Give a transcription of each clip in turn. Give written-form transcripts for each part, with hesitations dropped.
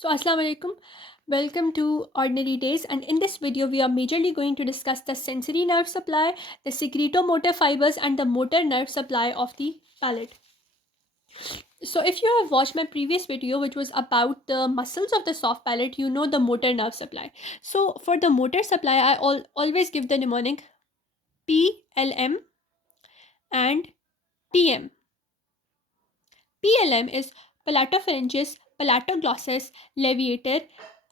So, Assalamu alaikum. Welcome to Ordinary Days, and in this video, we are majorly going to discuss the sensory nerve supply, the secretomotor fibers, and the motor nerve supply of the palate. So, if you have watched my previous video, which was about the muscles of the soft palate, you know the motor nerve supply. So, for the motor supply, I always give the mnemonic PLM and PM. PLM is palatopharyngeus, palatoglossus, levator,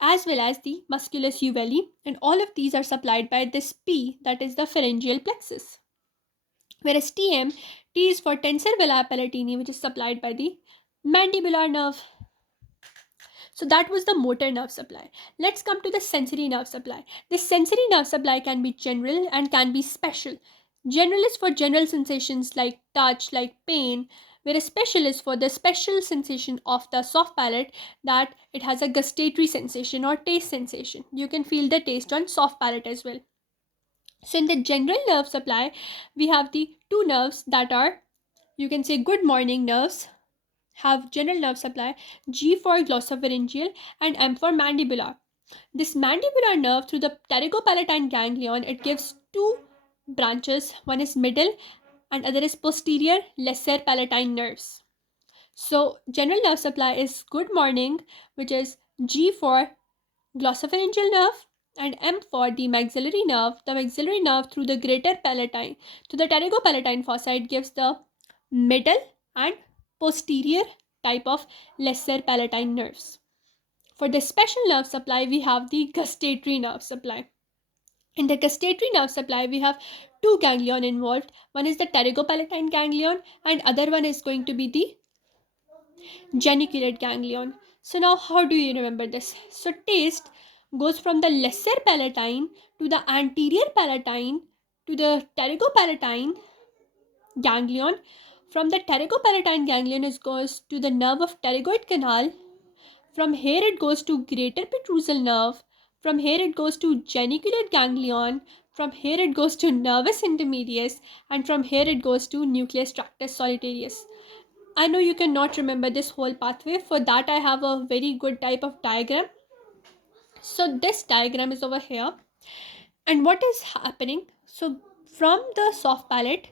as well as the musculus uvelli, and all of these are supplied by this P, that is the pharyngeal plexus. Whereas T is for tensor villi palatini, which is supplied by the mandibular nerve. So that was the motor nerve supply. Let's come to the sensory nerve supply. This sensory nerve supply can be general and can be special. General is for general sensations like touch, like pain, whereas special is for the special sensation of the soft palate, that it has a gustatory sensation or taste sensation. You can feel the taste on soft palate as well. So in the general nerve supply, we have the two nerves that are, you can say, good morning nerves, have general nerve supply, G for glossopharyngeal and M for mandibular. This mandibular nerve through the pterygopalatine ganglion, it gives two branches. One is middle and other is posterior lesser palatine nerves. So general nerve supply is good morning, which is G for glossopharyngeal nerve and M for the maxillary nerve. The maxillary nerve through the greater palatine to the pterygopalatine fossa, it gives the middle and posterior type of lesser palatine nerves. For the special nerve supply, we have the gustatory nerve supply. In the gustatory nerve supply, we have two ganglion involved. One is the pterygopalatine ganglion and other one is going to be the geniculate ganglion. So now how do you remember this? So taste goes from the lesser palatine to the anterior palatine to the pterygopalatine ganglion. From the pterygopalatine ganglion, it goes to the nerve of pterygoid canal. From here it goes to greater petrosal nerve. From here it goes to geniculate ganglion. From here it goes to nervus intermedius, and from here it goes to nucleus tractus solitarius. I know you cannot remember this whole pathway. For that I have a very good type of diagram. So this diagram is over here. And what is happening? So from the soft palate,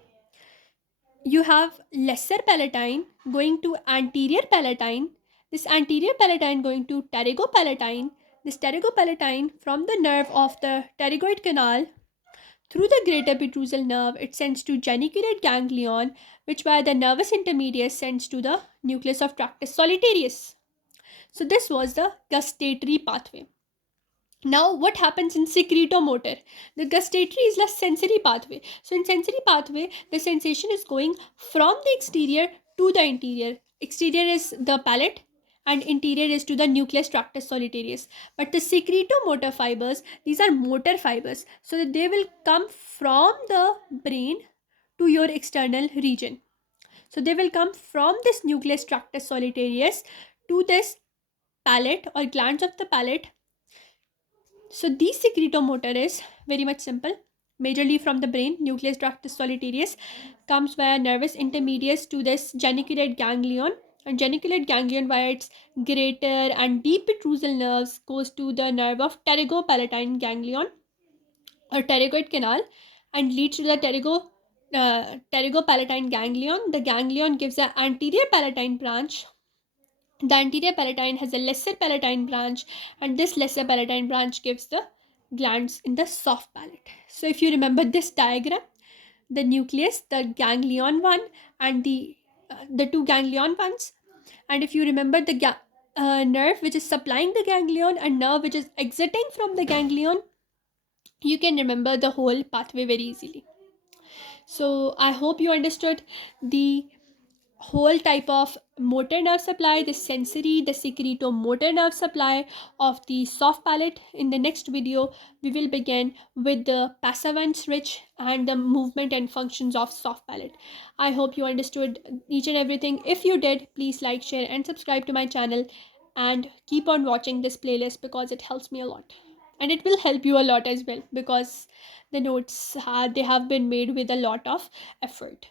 you have lesser palatine going to anterior palatine, this anterior palatine going to pterygopalatine, this pterygopalatine from the nerve of the pterygoid canal through the greater petrosal nerve, it sends to geniculate ganglion, which by the nervus intermedius sends to the nucleus of tractus solitarius. So this was the gustatory pathway. Now what happens in secretomotor? The gustatory is the sensory pathway. So in sensory pathway, the sensation is going from the exterior to the interior. Exterior is the palate and interior is to the nucleus tractus solitarius. But the secretomotor fibers, these are motor fibers, so that they will come from the brain to your external region. So they will come from this nucleus tractus solitarius to this palate or glands of the palate. So these secretomotor is very much simple. Majorly from the brain, nucleus tractus solitarius comes via nervus intermedius to this geniculate ganglion, and geniculate ganglion via its greater and deep petrosal nerves goes to the nerve of pterygopalatine ganglion or pterygoid canal and leads to the pterygopalatine ganglion. The ganglion gives an anterior palatine branch. The anterior palatine has a lesser palatine branch, and this lesser palatine branch gives the glands in the soft palate. So if you remember this diagram, the nucleus, the ganglion one, and the two ganglion ones, and if you remember the nerve which is supplying the ganglion and nerve which is exiting from the ganglion, you can remember the whole pathway very easily. So I hope you understood the whole type of motor nerve supply, the sensory, the secretomotor nerve supply of the soft palate. In the next video, we will begin with the passavant switch and the movement and functions of soft palate. I hope you understood each and everything. If you did, please like, share, and subscribe to my channel, and keep on watching this playlist because it helps me a lot. And it will help you a lot as well because the notes they have been made with a lot of effort.